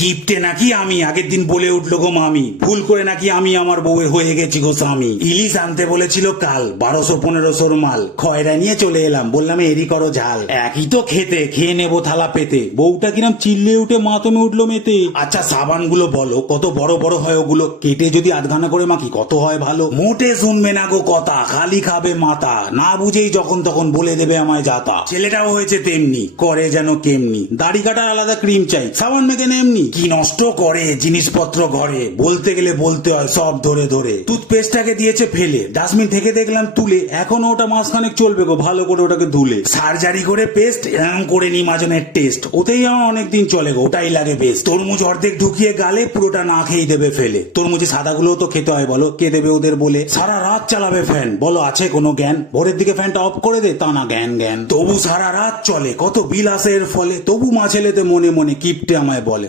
কিপটে নাকি আমি, আগের দিন বলে উঠলো গো মামি, ভুল করে নাকি আমি আমার বউয়ের হয়ে গেছি গো স্বামী। ইলিশ আনতে বলেছিল কাল, 1200-1500 মাল, খয়রা নিয়ে চলে এলাম, বললাম এরই করো ঝাল। একই তো খেতে, খেয়ে নেবো থালা পেতে। বউটা কিরম চিল্লে উঠে মাতমে উঠলো মেতে। আচ্ছা সাবানগুলো বলো কত বড় বড় হয় ওগুলো, কেটে যদি আধখানা করে মাখি কত হয় ভালো। মোটে শুনবে না গো কথা, খালি খাবে মাথা, না বুঝেই যখন তখন বলে দেবে আমায় যাতা। ছেলেটাও হয়েছে তেমনি, করে যেন কেমনি, দাড়ি কাটার আলাদা ক্রিম চাই, সাবান মেখে এমনি। কি নষ্ট করে জিনিসপত্র ঘরে, বলতে গেলে বলতে হয় সব ধরে ধরে। টুথপেস্টটাকে দিয়েছে ফেলে, ডাস্টবিন থেকে দেখলাম তুলে, এখনো ওটা মাসখানেক চলবে গো, ভালো করে ওটাকে ধুলে। সার্জারি করে পেস্ট এরম করে নি মাজনের টেস্ট, ওতেই আমার অনেকদিন চলে গো, ওটাই লাগে বেশ। তরমুজ অর্ধেক ঢুকিয়ে গালে, পুরোটা না খেয়ে দেবে ফেলে। তরমুজে সাদাগুলোও তো খেতে হয় বলো, কে দেবে ওদের বলে। সারা রাত চালাবে ফ্যান, বলো আছে কোনো জ্ঞান? ভোরের দিকে ফ্যানটা অফ করে দে, তা না জ্ঞান জ্ঞান। তবু সারা রাত চলে, কত বিল আসে এর ফলে, তবু মা ছেলেতে মনে মনে কিপটে আমায় বলে।